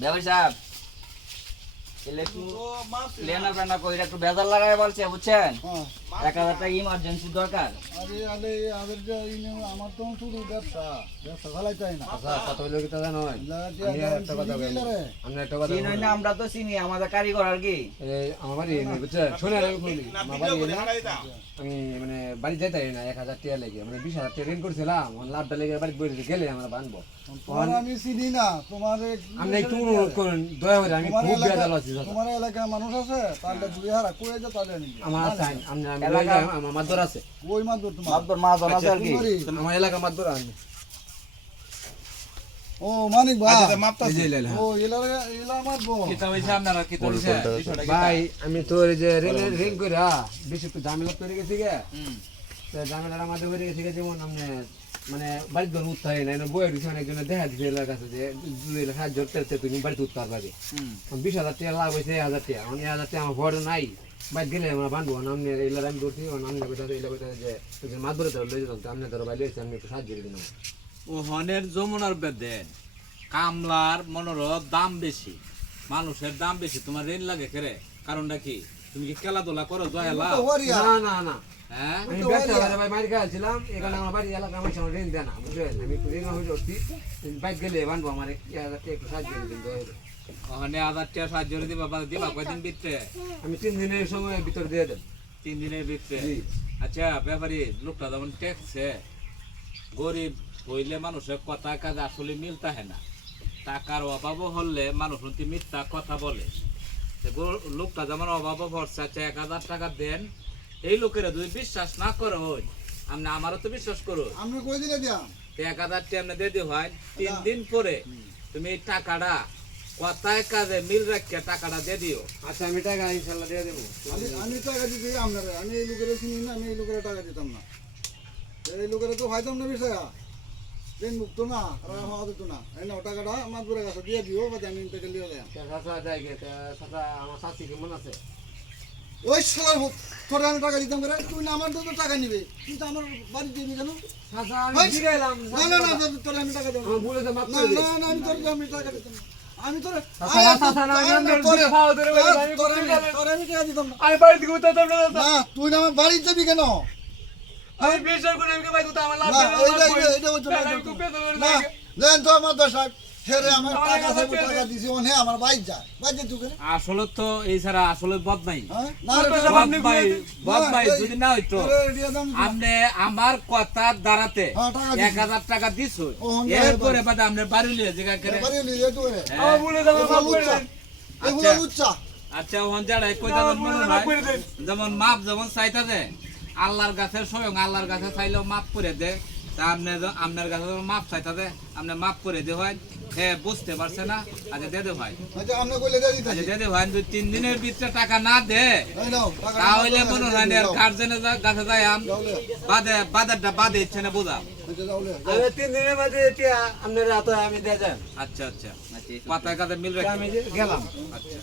ব্যাপারী সাহেব একটু লেনা পেনা কইরা একটু বেজার লাগাই বলছে বুঝছেন 1000 টাকা ইমার্জেন্সি দরকার। আরে আলে আমাদের যে আমার তো শুধু ব্যবসা চালাই চাই না। আচ্ছা কত হলো কি তা জানো? আমি একটা কথা বলি, আমরা একটা কথা চিনি না, আমরা তো চিনি আমাদের কারিগর আর কি। এই আমার বাড়ি নেই বুঝছেন, শোনেন আমি বলি আমার বাড়ি না, আমি মানে বাড়ি যাইতে না 1000 টাকা লেগে মানে 20000 টাকা ঋণ করছিলাম, লাভটা লেগে বাড়ি বসে গেলে আমরা বানবো। আমি চিনি না তোমার আপনি একটু অনুরোধ করুন দয়া করে, আমি খুব বেজাল আছি। তোমার এলাকার মানুষ আছে তাহলে দুই হারা কয়ে যা তাহলে নিবি। আমার আছে আমার মাদর আছে, ওই মাদুর তোমার মাদবর মাজন আছে আর কি। আমার এলাকা মাদর আছে। ও মানিক ভাই এই যে লেলা। ও এলা আমার বোন। কিতা হইছে আপনারা কিতা হইছে ভাই আমি তোর এই যে রিং কইরা বেশি একটু ঝামেলা করে গেছি গে, তো ঝামেলার আমাদের হয়ে গেছে গে, যেমন আপনি মানে বাড়িতে ধর উঠতে হয় না, বইয়ের পিছনে একজনে দেখা দিচ্ছে এলাকার কাছে যে 2,000 করতে তুমি বাড়িতে উঠতে পারবে। 20,000 টাকা লাভ হয়েছে 1000 টাকা, 1000 টাকা আমার ভর নাই, বাইরে গেলে আমরা বানবো নামনে এলার আমি করছি নামনে কোথায় এলা কোথায় যে মাছ ধরে ধরে লয়ে যেতাম, আপনি ধরো বাইরে আমি একটু সাহায্য করে দিলাম। ও হনের যমুনার বেদেন কামলার মনোরথ দাম বেশি, মানুষের দাম বেশি, তোমার ঋণ লাগে কেরে? কারণটা কি? তুমি কি খেলাধুলা করো জয়ালা? না না না, হ্যাঁ আমি ব্যবসা করে ভাই মারি খাইছিলাম, এখানে আমার বাড়ি এলাকা আমার সঙ্গে ঋণ দেয় না বুঝলেন, আমি একটু ঋণ হয়ে যাচ্ছি, বাইরে গেলে বানবো আমার 1000 টাকা একটু সাহায্য করে দিন। ওখানে 1000 টাকা সাহায্য করে দিবা, দিবা কয়দিন ভিতরে? আমি 3 দিনের সময় ভিতর দিয়ে দেন। 3 দিনের ভিতরে? জি। আচ্ছা ব্যাপারী লোকটা যেমন ট্যাক্সে গরিব হইলে মানুষের কথা কাজে আসলে মিলতা হয় না, টাকার অভাবও হলে মানুষ মিথ্যা কথা বলে। লোকটা যেমন অভাবও ভরসা, আচ্ছা 1000 টাকা দেন, এই লোকেরা যদি বিশ্বাস না করো হই, আপনি আমারও তো বিশ্বাস করো, আমি কই দিলে দিয়াম 1000 টাকা আপনি দিয়ে দিও হয়, 3 দিন পরে তুমি এই টাকাটা কথায় কাজে মিল রাখিয়া টাকাটা দিয়ে দিও। আচ্ছা আমি টাকা ইনশাল্লাহ দিয়ে দেবো। আমি টাকা দিতে আপনারা, আমি এই লোকের চিনি না, আমি এই লোকের টাকা দিতাম না, এই লোকের তো ভাইতাম না বিষয়া ট্রেন মুক্ত না আর আমার দিত না, এই নাও টাকাটা আমার দূরে কাছে দিয়ে দিও বা আমি থেকে লিয়ে দেয়। চাচা যাই গে, চাচা আমার শাশি কেমন আছে? ওই শালার তোরে আমি টাকা দিতাম করে, তুই না আমার তো টাকা নিবে, তুই তো আমার বাড়ি দিবি কেন? চাচা আমি জিগাইলাম, না না না তোরে আমি টাকা দেব আমার ভুলে তো মাফ না, করে দিন। না না আমি তোরে দিতাম না, আমি তোরে তোরে আমি টাকা দিতাম না। আমি বাড়ি থেকে উঠতাম না চাচা। না তুই না আমার বাড়ি যাবি কেন? আমি বিশ্বাস করে আমি ভাই তো আমার লাভ না দেবে না। এইটা হচ্ছে না, দেন তো আমার দশ হেরে আমার টাকা চাইবো, টাকা দিছি ওনে আমার বাইক যায় বাইক তুই কেন? আসলে তো এই ছাড়া আসলে বদনাই, হ্যাঁ না রে বদনাই যদি না হইতো আপনি আমার কথা দাঁড়াতে হ্যাঁ, টাকা দিছি। 1000 টাকা দিছো, ও, হন এরপরে বাদে আপনার বাড়ি লিয়ে জায়গা করে। বাড়ি লিয়ে তুই রে আমার ভুলে তো মাফ করে দিন। এগুলো বুঝছা আচ্ছা ওখান জায়গায় কইতা মনে হয় যেমন মাপ যেমন চাইতা দে, আল্লাহর কাছে স্বয়ং আল্লাহর কাছে চাইলেও মাপ করে দে, তা আপনি আপনার কাছে মাপ চাইতা দে, আপনি মাপ করে দে হয়, হ্যাঁ বুঝতে পারছে না, আচ্ছা দে দে ভাই, আচ্ছা আমরা কইলে দিয়ে দিতে আচ্ছা দে দে ভাই, 2-3 দিনের ভিতরে টাকা না দে এই নাও টাকা তাহলে মনে হয় না গার্জেনের কাছে যাই বাজারটা বাদে ইচ্ছে না বোঝা। আচ্ছা যাওলে আমি 3 দিনের মধ্যে আপনার রাতে আমি দিয়ে যান। আচ্ছা আচ্ছা পাতায় কাজে মিল রাখি আমি গেলাম। আচ্ছা